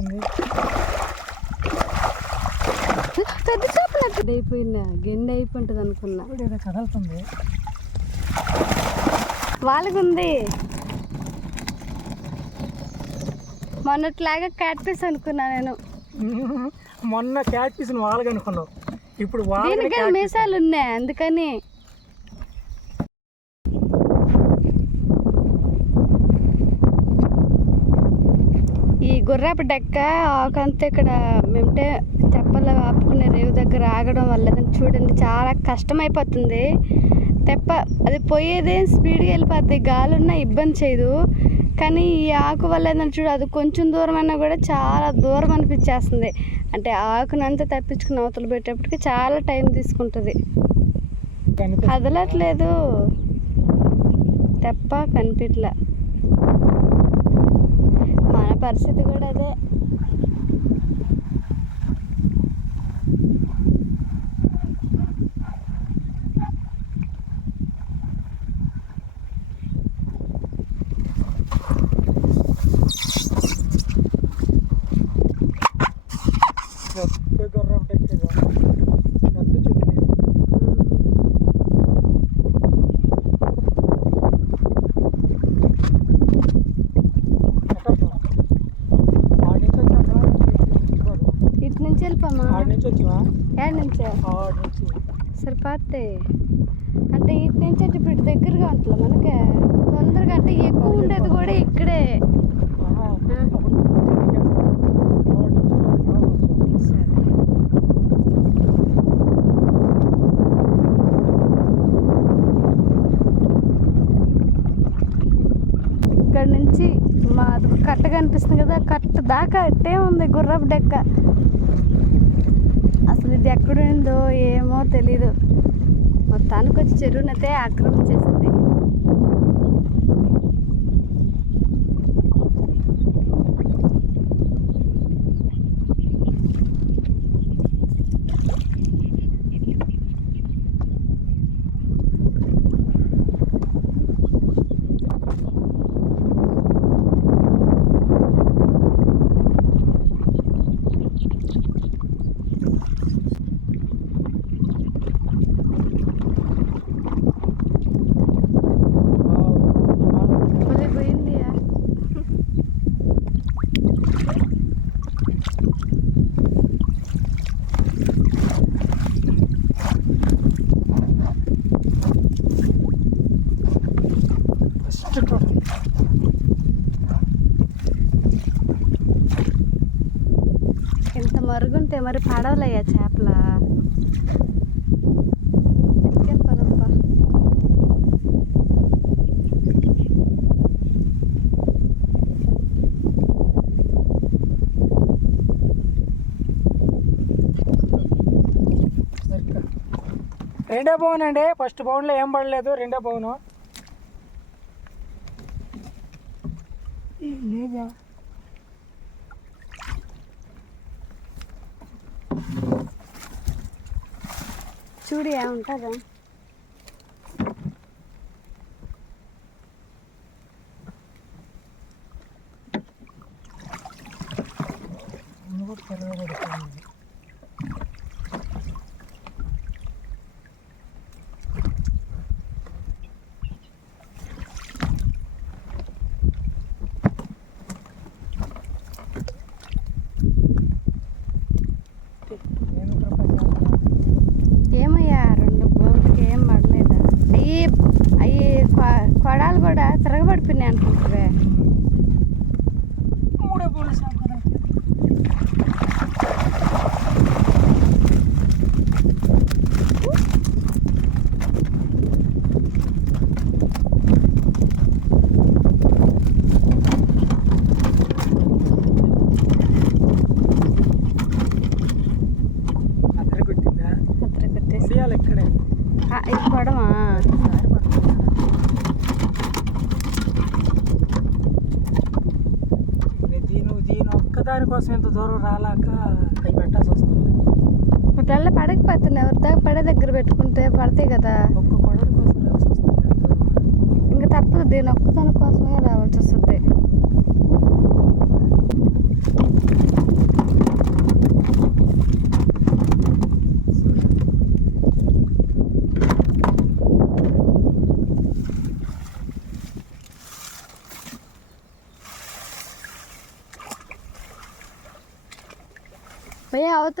కదులుతుంది పెద్ద చేపలు అయిపోయినా గెండి అయిపోయింటుంది అనుకున్నా. ఏదో కదులుతుంది. వాళ్ళకుంది. మొన్నట్లాగా క్యాట్ పీస్ అనుకున్నా నేను. మొన్న క్యాచ్ పీసిన వాళ్ళకి అనుకున్నావు. ఇప్పుడు వాళ్ళకి మీసాలు ఉన్నాయి అందుకని ఈ గుర్రపు డెక్క ఆకంతా ఇక్కడ మేమంటే తెప్పలు ఆపుకునే రేవు దగ్గర ఆగడం వల్ల చూడండి చాలా కష్టమైపోతుంది. తెప్ప అది పోయేదే స్పీడ్గా వెళ్ళిపోద్ది. గాలి ఉన్నా ఇబ్బంది చేయదు. కానీ ఈ ఆకు వల్ల ఏంటంటే చూడు అది కొంచెం దూరం అయినా కూడా చాలా దూరం అనిపించేస్తుంది. అంటే ఆకునంతా తప్పించుకుని అవతల పెట్టేప్పటికి చాలా టైం తీసుకుంటుంది. కదలట్లేదు. తెప్ప కనిపించలే పరిస్థితి కూడా అదే. పెద్ద గుర్రం డెక్కేదా పెద్ద చెట్లు ఇవి. ఎక్కడికి? ఆడి నుంచి వచ్చావా? ఇటు నుంచి వెళ్ళిపోమా ఆడి నుంచి వచ్చివా ఏడు నుంచి ఆడి నుంచి సరిపోతే అంటే ఇటు నుంచి అంటే ఇటు దగ్గరగా ఉంటుందా మనకి. తొందరగా అంటే ఎక్కువ ఉండేది కూడా ఇక్కడే. ఇక్కడ నుంచి మా కట్ట కనిపిస్తుంది కదా కట్ట దాకా అట్టే ఉంది గుర్రపు డెక్క. అసలు ఇది ఎక్కడుందో ఏమో తెలీదు. మొత్తానికి వచ్చి చెరువునైతే ఆక్రమించేసింది వావ్. విమానం. భలే పోయింది ఫస్ట్ చూడండి. ఇంత మరుగుంటే మరి పడవలయ్యా చేపల పదప్ప సరిగ్గా. రెండో బౌన్ అండి. ఫస్ట్ బౌన్లో ఏం పడలేదు రెండో బౌను లేదా? చూడు ఏముంటుందా. కూడా తెల్లగా పడిపోయింది. నేను కూడా పడ్డాను. ఏమయ్యా రెండు బోట్లకి ఏం పడలేదా అయ్యి అయ్యి కొడాలు కూడా తిరగబడిపోయినాయి అనుకుంటావే మూడే బౌన్లు సాకు కదా. అద్దె కొట్టిందా అത്ര కొట్టేసి ఉడియాలు ఇక్కడే ఆ, ఇది కొడమా దారి పడుతుంది. ఇది దీని దీని ఒక్కదాని కోసం ఇంత దూరం రాలాక అవి పెట్టాల్సి వస్తుంది. ఇట్లా పడకపోతున్నాయి ఎవరి దాకా పడే దగ్గర పెట్టుకుంటే పడతాయి కదా. ఒక్క కొడవలి కోసం రావాల్సి వస్తుంది. ఇంకా తప్పదు దీని ఒక్కదాని కోసమే రావాల్సి వస్తుంది.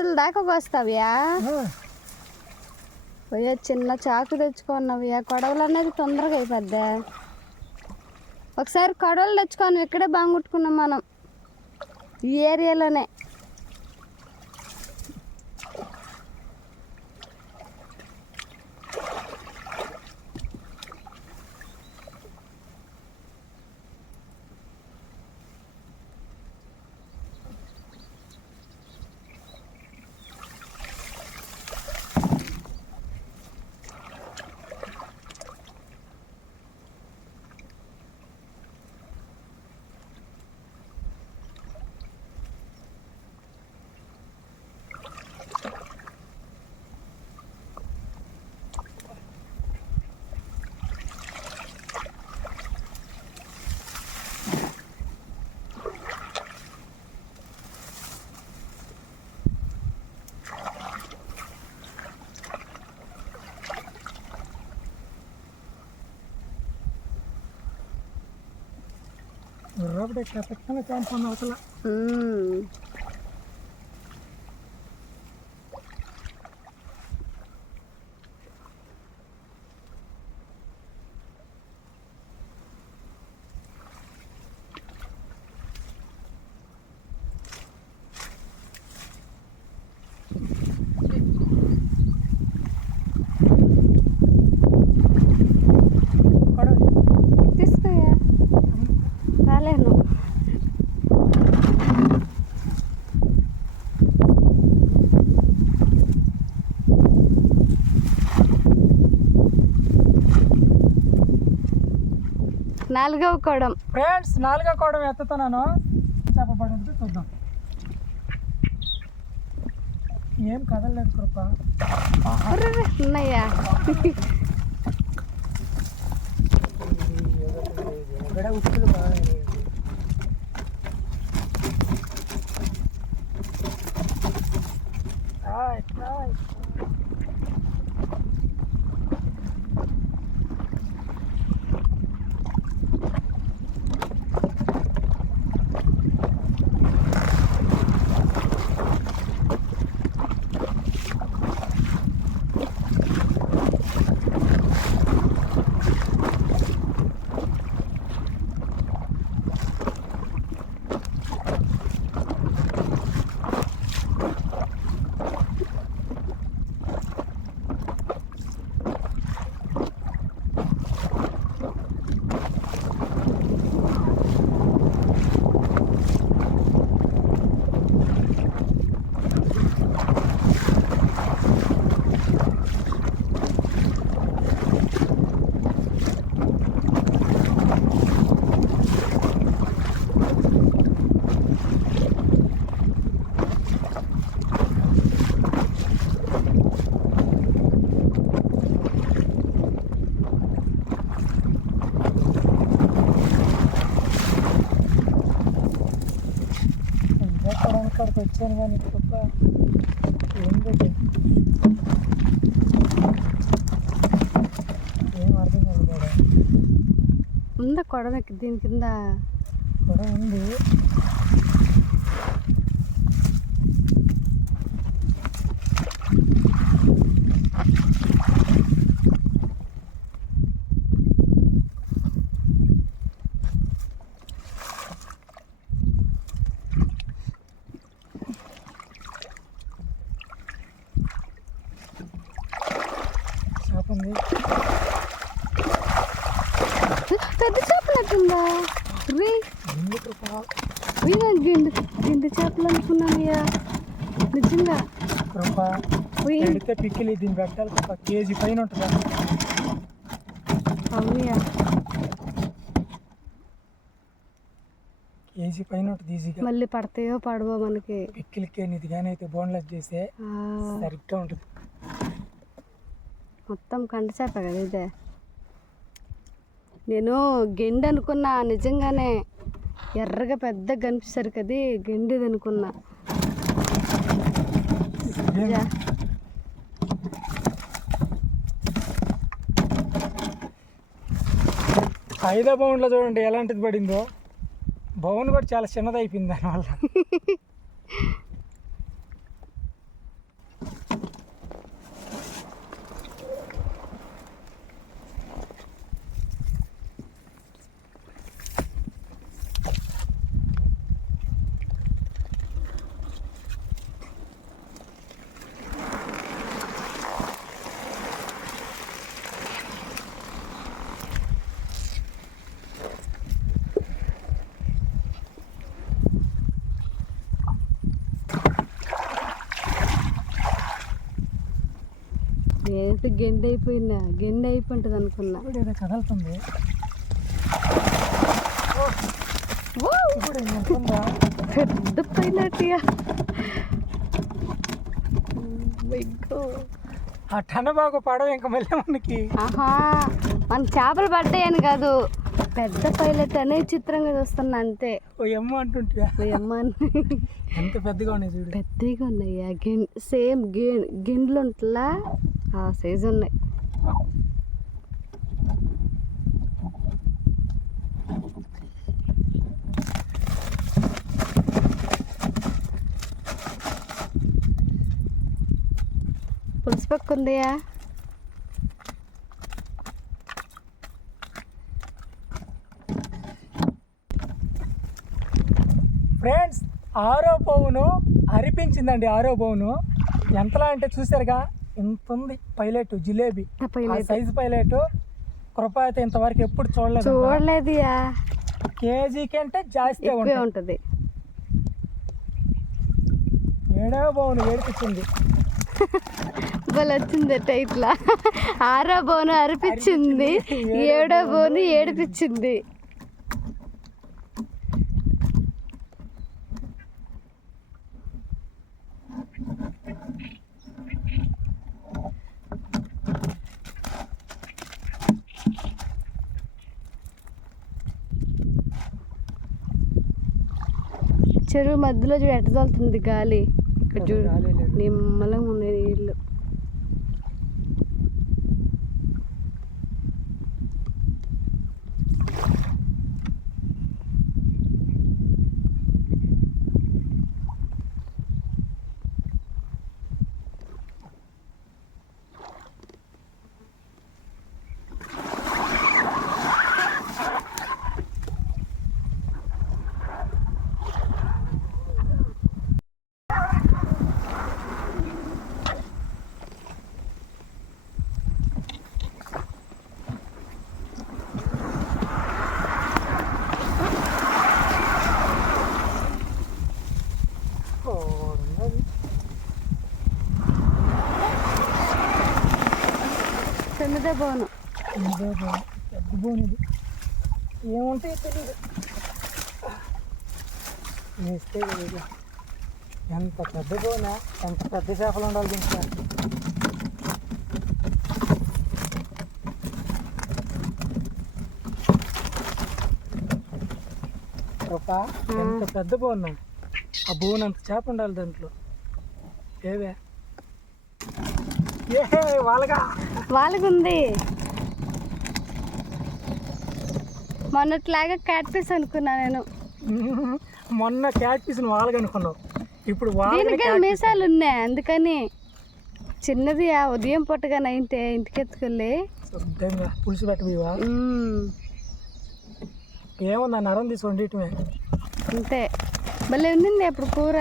అవతల దాకా వస్తావ్యా ఆ, పోయా చిన్న చాకు తెచ్చుకున్నావ్యా? కొడవలు అనేది తొందరగా అయిపోద్దా? ఒకసారి కొడవలు తెచ్చుకోను ఇక్కడే బాగుంటుకున్నాం మనం. ఈ ఏరియాలోనే. గుర్రపు ఎక్కడ పెట్టిన క్యాంప్ ఉన్న అవతల నాలుగవ కొడం ఫ్రెండ్స్ నాలుగో కోవడం ఎత్తుతున్నాను. చెప్పబడి చూద్దాం. ఏం కదలలేదు కృప. ఉన్నాయా? ఎగడ ఉప్పులు బాగా వచ్చాను కానీ కృప ఏంటి ఏం అర్థం కాదు కూడా ఉందా కొడం ఎక్కి దీని కింద కూడా ఉంది చేప ఉంది పెద్ద చేపలట్టుందా రీ గిండి గిండి చేపలు అనుకున్నానయ్యా నిజంగా? కృప. పెడితే పిక్కిలి దీన్ని పెట్టాలి కృప కేజీ పైన ఉంటుంది? అవునయ్యా. కేజీ పైన ఉంటుంది ఈజీగా. మళ్ళీ పడతాయో పడవో మనకి. పిక్కిలికే కానీ అయితే బోన్లెస్ చేస్తే సరిగ్గా ఉంటుంది. మొత్తం కంటి చేప కదా ఇదే. నేను గెండి అనుకున్నా నిజంగానే ఎర్రగా పెద్ద కనిపిస్తారు కదా గెండిది అనుకున్నా. ఐదో చూడండి ఎలాంటిది పడిందో. బౌన్ కూడా చాలా చిన్నది అయిపోయింది దానివల్ల. నేనైతే గెండి అయిపోయినా గెండి అయిపోయింటుంది అనుకున్నా కదలుతుంది? పెద్ద పైలట్గా ఆ టనబాగు పడవ ఇంకా మళ్ళీ మనకి. ఆహా! మన చేపలు పడ్డాయని కాదు. పెద్ద పైలట్ అనే చిత్రంగా చూస్తున్నా అంతే. ఓ ఎమ్మ అంటుంటే. అమ్మ ఎంత పెద్దగా ఉన్నాయి చూడు. పెద్దగా ఉన్నాయి. సేమ్ గిన్ గిన్నెలు ఉంటలా. ఆ సైజు ఉన్నాయి. పులుసు పక్క ఉందయా ఫ్రెండ్స్ ఆరో బౌను అరిపించిందండి ఆరో బౌను ఎంతలా అంటే చూసారుగా? ఇంత ఉంది pilot jalebi? Size pilot Krupa అయితే ఇంతవరకు ఎప్పుడు చూడలేదు చూడలేదుయా? కేజీ కంటే జాస్తి ఉంటుంది. ఏడవ బౌను ఏడిపించింది. వాళ్ళు వచ్చింది ఇట్లా ఆరో బోను అరిపించింది. ఏడో బోను ఏడిపించింది. చెరువు మధ్యలో చూడు ఎట్ట తోలుతుంది గాలి. ఇక్కడ చూడు. నిమ్మలంగా ఉన్నాయి నీళ్ళు ఓ, ఉన్నది. చిన్నదే బోను. ఇదే బౌను. పెద్ద బౌన్ ఇది. ఏముంటాయి తెలియదు వేస్తే ఇది. ఎంత పెద్ద బోనా? ఎంత పెద్ద చేపలు ఉండాలి దీంట్లో? కృప ఎంత పెద్ద బోన్? ఆ బోన్ అంత చేప ఉండాలి దాంట్లో. ఏవే? ఏ వాళ్ళగా. వాళ్ళకు ఉంది మొన్నట్లాగా క్యాట్ పీస్ అనుకున్నా నేను. మొన్న క్యాట్ పీస్ అనుకున్నావు. ఇప్పుడు మీసాలు ఉన్నాయి అందుకని చిన్నది ఆ ఉదయం పొట్టగా నైంటే ఇంటికి ఎత్తుకెళ్ళి పులుసు పెట్టబోయవా? మ్మ్. ఏముంది నరం తీసి వండియటమే అంతే. భలే ఉండింది అప్పుడు కూర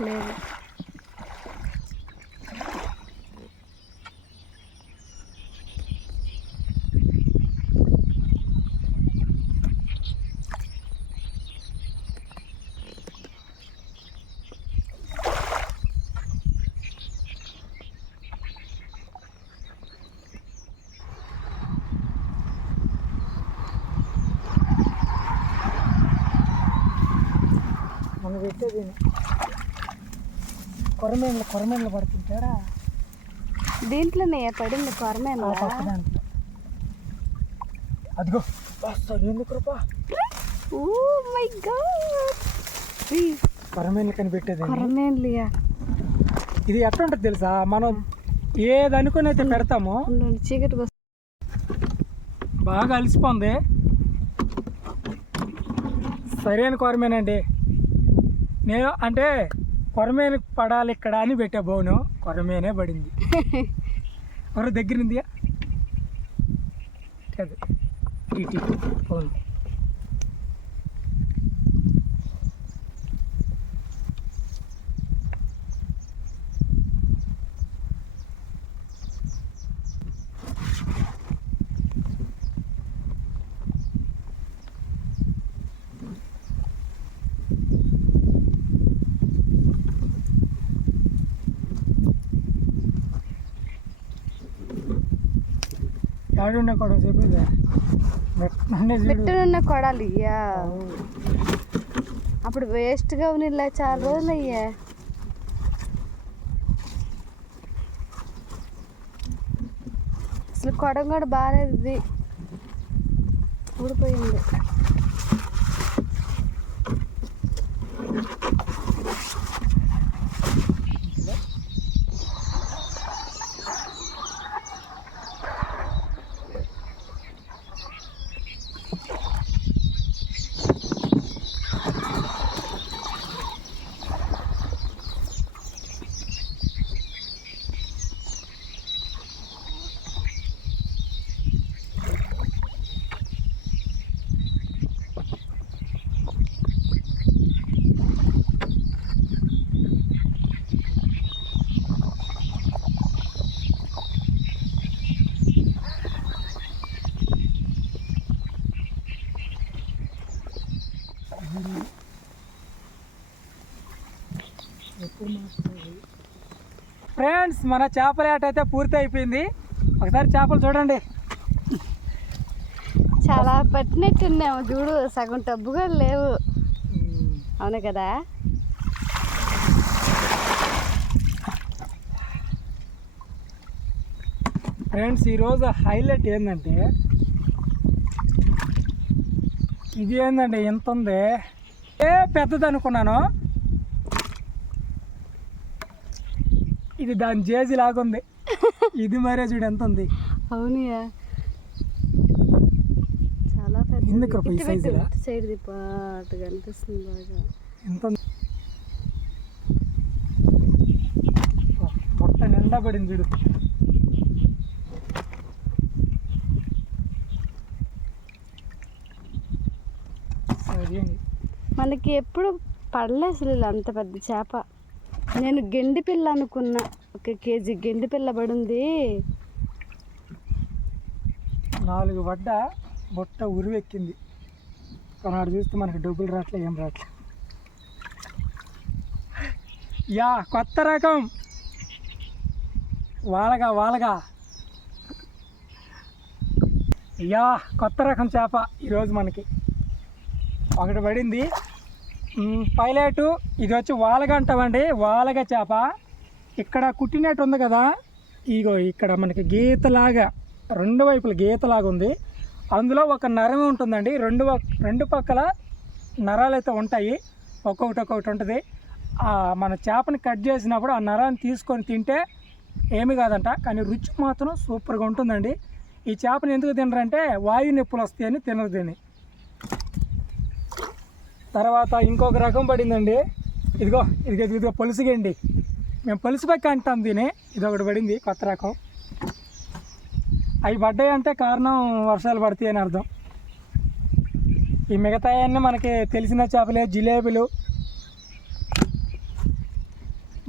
లేదు మన పెట్టేది కొరమేన్లు కొరమేన్లు పడుతుంటారా దీంట్లోనే పడింది దాంట్లో. అదిగో. Sir Rupa oh my god! కొరమేన్లు కనిపెట్టేది ఇది ఎట్లా ఉంటుంది తెలుసా? మనం ఏది అనుకుని అయితే పెడతామో చీకటి బాగా అలసిపోంది. సరైన కొరమేనండి. నేను అంటే కొరమేను పడాలి ఇక్కడ అని పెట్టే బోను. కొరమేనే పడింది. ఎవరో దగ్గర ఉందియా? అది ఏడుండే కూడా చెప్పింది. మెట్టనున్న కొడాలి అయ్యా అప్పుడు వేస్ట్గా ఉన్నిలా చాలా రోజులు అయ్యా అసలు కొడం కూడా బాగాలేదు ఇది ఊడిపోయింది. ఫ్రెండ్స్ మన చేపల ఆట అయితే పూర్తి అయిపోయింది. ఒకసారి చేపలు చూడండి. చాలా పట్టినట్టున్నాము చూడు సగం టబ్బు కూడా లేవు. అవును కదా? ఫ్రెండ్స్ ఈరోజు హైలైట్ ఏంటంటే ఇది ఏందండి ఎంత ఉంది. ఏ పెద్దది అనుకున్నాను ఇది దాని జేజీ లాగుంది. ఇది మరే చూడు ఎంత ఉంది అవునియా చాలా పెద్ద ఎందుకు ఈ సైజులా? సైడ్ పాటు కనిపిస్తుంది బాగా. ఎంత ఉంది పొట్ట నిండా పడింది చూడు. సరే మనకి ఎప్పుడు పడలే అసలు అంత పెద్ద చేప. నేను గెండి పిల్ల అనుకున్నా. ఒక కేజీ గెండి పిల్ల పడింది. నాలుగు పడ్డ బొట్ట ఉరివెక్కింది. కొనాడు చూస్తే మనకి డబ్బులు రావట్లే ఏం రావట్లే యా కొత్త రకం. వాలగా వాలగా. యా కొత్త రకం చేప ఈరోజు మనకి. ఒకటి పడింది. మ్, ఇది వచ్చి వాలగ అంటామండి. వాలగ చేప. ఇక్కడ కుట్టినట్టు ఉంది కదా ఇగో ఇక్కడ మనకి గీతలాగా రెండు వైపుల గీతలాగా ఉంది. అందులో ఒక నరం ఉంటుందండి. రెండు రెండు పక్కల నరాలు అయితే ఉంటాయి. ఒక్కొక్కటి ఒక్కొక్కటి ఉంటుంది. ఆ మన చేపని కట్ చేసినప్పుడు ఆ నరాన్ని తీసుకొని తింటే ఏమి కాదంట కానీ రుచి మాత్రం సూపర్గా ఉంటుందండి. ఈ చేపని ఎందుకు తినరంటే వాయు నొప్పులు వస్తాయని తినరు దీన్ని. తర్వాత ఇంకొక రకం పడిందండి. ఇదిగో ఇదిగో ఇదిగో పొలుసుగండి మేము పొలుసు పక్క అంటాం దీని ఇది ఒకటి పడింది కొత్త రకం. అవి పడ్డాయి అంటే కారణం వర్షాలు పడతాయి అని అర్థం. ఈ మిగతాయన్నీ మనకి తెలిసిన చేపలే జిలేబీలు.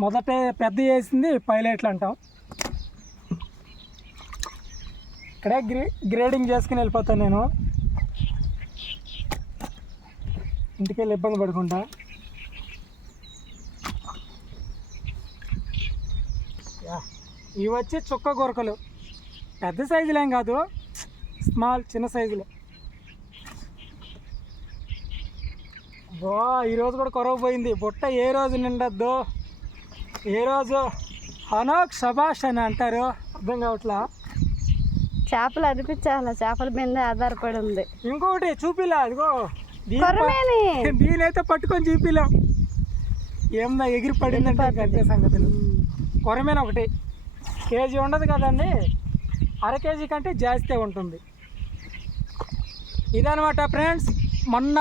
మొదట పెద్ద వేసింది పైలట్లు అంటాం. ఇక్కడే గ్రే గ్రేడింగ్ చేసుకుని వెళ్ళిపోతాను నేను. ఇంటికి వెళ్ళి ఇబ్బంది పడకుండా. ఇవి వచ్చి చుక్క గొరకలు. పెద్ద సైజులు కాదు. స్మాల్ చిన్న సైజులు. బా ఈరోజు కూడా కొరవ పోయింది. బుట్ట ఏ రోజు నిండద్దు? ఏ రోజు? హనోక్ షబాష్ అని అంటారు. అర్థం కావట్లా? చేపలు అనిపించాలి చేపల మీద ఆధారపడి ఉంది. ఇంకొకటి చూపిలా అదిగో. దీనైతే పట్టుకొని చూపిలాం. ఏమన్నా ఎగిరి పడిందంటే సంగతులు. కొరమేన ఒకటి కేజీ ఉండదు కదండి. అర కేజీ కంటే జాస్తి ఉంటుంది. ఇదనమాట ఫ్రెండ్స్ మొన్న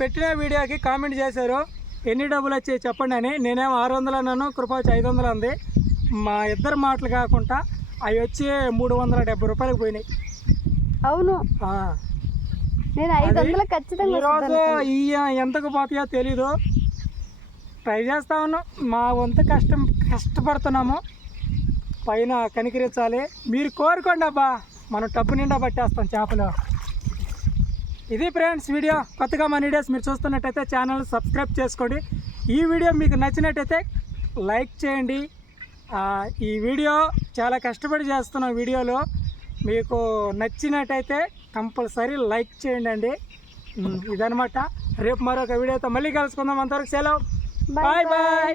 పెట్టిన వీడియోకి కామెంట్ చేశారు. ఎన్ని డబ్బులు వచ్చాయి చెప్పండి అని. నేనేమో ఆరు వందలు అన్నాను కృప వచ్చి ఐదు వందలు అంది. మా ఇద్దరు మాటలు కాకుండా అవి వచ్చి మూడు వందల డెబ్బై రూపాయలకు పోయినాయి. అవును. ఆ. నేను ఐదు అది వందలు ఖచ్చితంగా ఈరోజు. ఈ ఎంతకు పోతాయో తెలీదు. ట్రై చేస్తా ఉన్నాం. మా వంతు కష్టం కష్టపడుతున్నాము. పైన కనికరించాలి. మీరు కోరుకోండి అబ్బా. మనం టబ్బు నిండా పట్టేస్తాం చేపలు. ఇది ఫ్రెండ్స్ వీడియో. కొత్తగా మన వీడియోస్ మీరు చూస్తున్నట్టయితే ఛానల్ సబ్స్క్రైబ్ చేసుకోండి. ఈ వీడియో మీకు నచ్చినట్టయితే లైక్ చేయండి. ఈ వీడియో చాలా కష్టపడి చేస్తున్నాం వీడియోలో మీకు నచ్చినట్టయితే కంపల్సరీ లైక్ చేయండి అండి. ఇదనమాట రేపు మరొక వీడియోతో మళ్ళీ కలుసుకుందాం. అంతవరకు సెలవు. Bye bye.